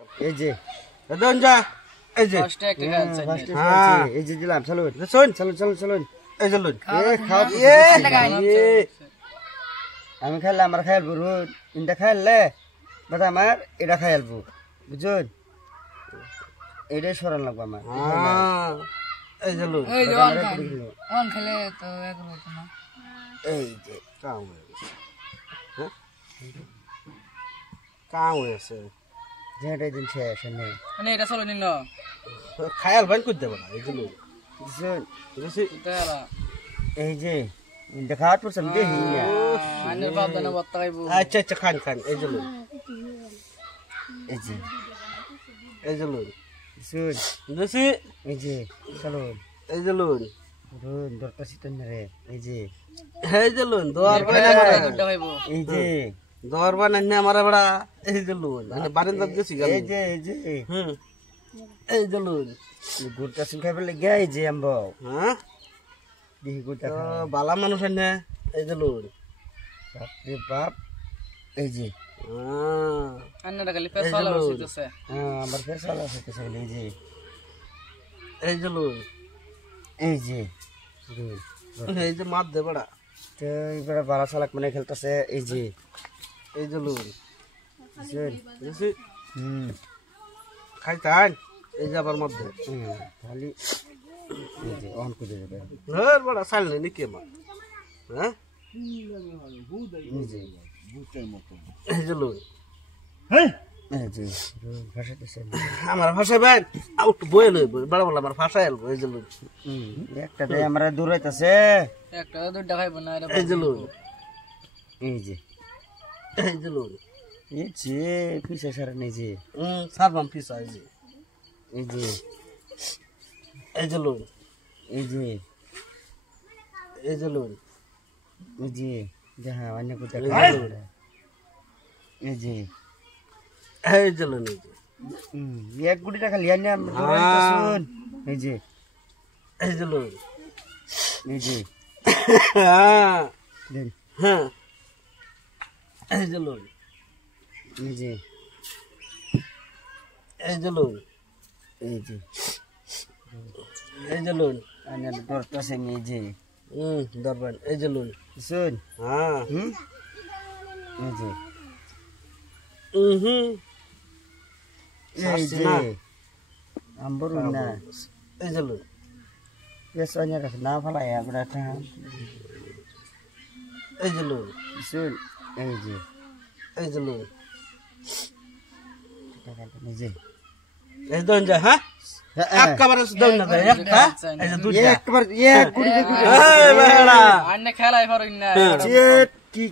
এই যে দেন যা এই যে ফার্স্টে একটা গাছ আছে হ্যাঁ এই যে দিলাম চলুন শুন চলুন চলুন চলুন এই যে লুন আমি খাইলে আমার খাইলবো রোজ ইনটা খাইলে বাট আমার এটা খাইলবো বুঝুন এটাই সরান লাগবো আমার এই যে লুন এই যে অন খেলে তো এক হতো না এই যে কাম হয়ে গেছে হ্যাঁ কাম হয়েছে যেটাই দিন শেষ নেই মানে এটা চলে নিল খায়াল ভাই কই দেব না এই যে লুন বুঝুন বুঝছি তারা এই যে ইনটা খাওয়ার পর সব দেখি না আনের বাপ দানা বত্তা খাইবো আচ্ছা আচ্ছা খান খান এই যে লুন এই যে এই যে লুন শুন বুঝছি এই যে চলুন এই যে লুন রোজ দরকার সিটন রে এই যে দোয়ার বানাই না আমারে দুধটা খাইবো এই যে দোয়ার বানাই না আমারে বড়া এই যে লুন মানে বারিন্দাত গেছি গেল এই যে হুম এই যে লুন গুড়টা সিং খাইবে লাগে এই যে আম্ব হ্যাঁ দেখি গুড়টা তো বালা মানুষ না এই যে লুন বাপরে বাপ এই যে আন্নাটা খালি পেছালা বসিতেছে আমার ফেসালা হতে চাইলে এই যে এই যে লুন এই যে এই যে মাত দে বড়া তো এবারে বালা চালাক মানে খেলতেছে এই যে এই যে লুন শুন বুঝছি হুম খাইতান এই যে আবার মধ্যে খালি এই যে অন করে দেবে ধর বড়া চাল নেই কি মা হ্যাঁ এই যে এই যে লুন এই যে ভাষাতেছে আমার ভাষা ভাই আউট বয়ে লই বড় বড় আমার ভাষা এলবো এই যে লুন একটা দেয় আমরা দূরাইতেছে একটা দুধটা খাইবো না এটা এই যে লুন এই যে এই যে লুন এই যে পিছে সারা নেই যে সারবাম পিসা এই যে এই যে এই যে লুন এই যে এই যে লুন এই যে যাহা অন্য কোথাও এই যে এই যে লুন এই যে এক গুটিটা খালি আনি আমরা দৌড়াইতেছুন এই যে এই যে লুন এই যে হ্যাঁ দেন হ্যাঁ এই যে লুন এই যে এই যে লুন এই যে এই যে লুন আনি দৌড়তেছে এই যে দরবার এই যে লুন শুন হ্যাঁ এই যে হুম এই যে আমবরু না এই যে লুন পেছনে কাছে না ফেলাই আমরা খান এই যে লুন শুন এই যে এই যে লুন এই যে এই দন যা হ্যাঁ একবারে দন না একটা এই যে দুইটা একবার এক গুটি এই বেড়া আন্নে খেলাই পারুন না চেট কি